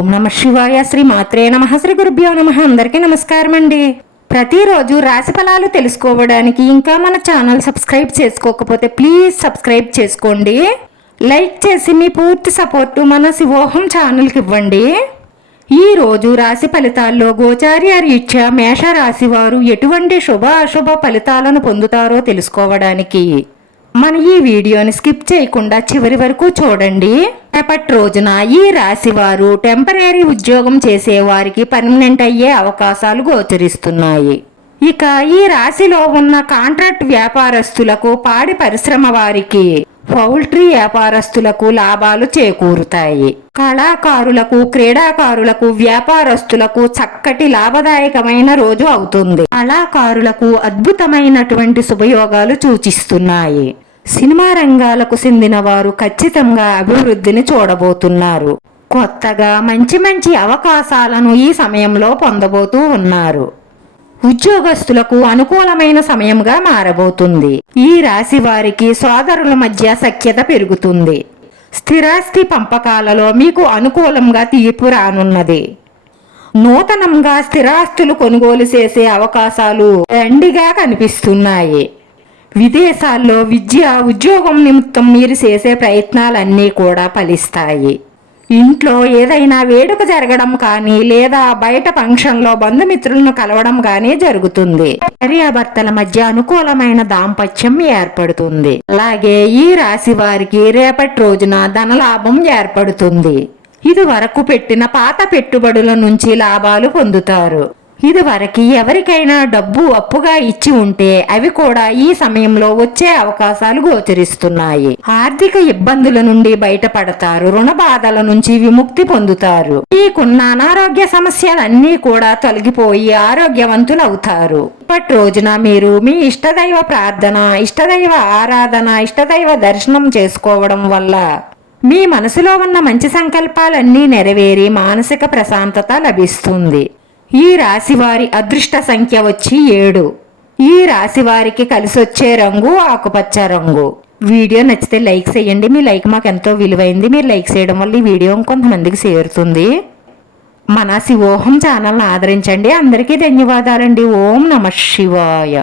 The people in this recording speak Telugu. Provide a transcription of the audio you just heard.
ఓం నమ శివాయ శ్రీ మాత్రే నమ. శ్రీ గురుభ్యో నమ. అందరికీ నమస్కారం అండి. ప్రతిరోజు రాశి ఫలాలు తెలుసుకోవడానికి ఇంకా మన ఛానల్ సబ్స్క్రైబ్ చేసుకోకపోతే ప్లీజ్ సబ్స్క్రైబ్ చేసుకోండి. లైక్ చేసి మీ పూర్తి సపోర్టు మన శివోహం ఛానల్కి ఇవ్వండి. ఈ రోజు రాశి ఫలితాల్లో గోచార్య రీత్యా మేష రాశి వారు ఎటువంటి శుభ అశుభ ఫలితాలను పొందుతారో తెలుసుకోవడానికి మన ఈ వీడియోని స్కిప్ చేయకుండా చివరి వరకు చూడండి. రేపటి రోజున ఈ రాశి వారు టెంపరీ ఉద్యోగం చేసే వారికి పర్మనెంట్ అయ్యే అవకాశాలు గోచరిస్తున్నాయి. ఇక ఈ రాశిలో ఉన్న కాంట్రాక్ట్ వ్యాపారస్తులకు పాడి పరిశ్రమ వారికి పౌల్ట్రీ వ్యాపారస్తులకు లాభాలు చేకూరుతాయి. కళాకారులకు క్రీడాకారులకు వ్యాపారస్తులకు చక్కటి లాభదాయకమైన రోజు అవుతుంది. కళాకారులకు అద్భుతమైనటువంటి శుభయోగాలు సూచిస్తున్నాయి. సినిమా రంగాలకు చెందిన వారు ఖచ్చితంగా అభివృద్ధిని చూడబోతున్నారు. కొత్తగా మంచి మంచి అవకాశాలను ఈ సమయంలో పొందబోతూ ఉన్నారు. ఉద్యోగస్తులకు అనుకూలమైన సమయంగా మారబోతుంది. ఈ రాశి వారికి సోదరుల మధ్య సఖ్యత పెరుగుతుంది. స్థిరాస్తి పంపకాలలో మీకు అనుకూలంగా తీర్పు రానున్నది. నూతనంగా స్థిరాస్తులు కొనుగోలు చేసే అవకాశాలు దండిగా కనిపిస్తున్నాయి. విదేశాల్లో విద్య ఉద్యోగం నిమిత్తం మీరు చేసే ప్రయత్నాలన్నీ కూడా ఫలిస్తాయి. ఇంట్లో ఏదైనా వేడుక జరగడం కానీ లేదా బయట ఫంక్షన్లో బంధుమిత్రులను కలవడం కానీ జరుగుతుంది. భార్యాభర్తల మధ్య అనుకూలమైన దాంపత్యం ఏర్పడుతుంది. అలాగే ఈ రాశి వారికి రేపటి రోజున ధనలాభం ఏర్పడుతుంది. ఇది వరకు పెట్టిన పాత పెట్టుబడుల నుంచి లాభాలు పొందుతారు. ఇది వరకు ఎవరికైనా డబ్బు అప్పుగా ఇచ్చి ఉంటే అవి కూడా ఈ సమయంలో వచ్చే అవకాశాలు గోచరిస్తున్నాయి. ఆర్థిక ఇబ్బందుల నుండి బయటపడతారు రుణ బాధల నుంచి విముక్తి పొందుతారు. మీకున్న అనారోగ్య సమస్యలన్నీ కూడా తొలగిపోయి ఆరోగ్యవంతులు అవుతారు ఇప్పటి రోజున మీరు మీ ఇష్టదైవ ప్రార్థన ఇష్టదైవ ఆరాధన ఇష్టదైవ దర్శనం చేసుకోవడం వల్ల మీ మనసులో ఉన్న మంచి సంకల్పాలన్నీ నెరవేరి మానసిక ప్రశాంతత లభిస్తుంది. ఈ రాశి వారి అదృష్ట సంఖ్య వచ్చి ఏడు. ఈ రాశి వారికి కలిసి వచ్చే రంగు ఆకుపచ్చ రంగు. వీడియో నచ్చితే లైక్ చేయండి. మీ లైక్ మాకు ఎంతో విలువైంది. మీరు లైక్ చేయడం వల్ల ఈ వీడియో కొంతమందికి చేరుతుంది. మన శివోహం ఛానల్ని ఆదరించండి. అందరికీ ధన్యవాదాలండి. ఓం నమ శివాయ.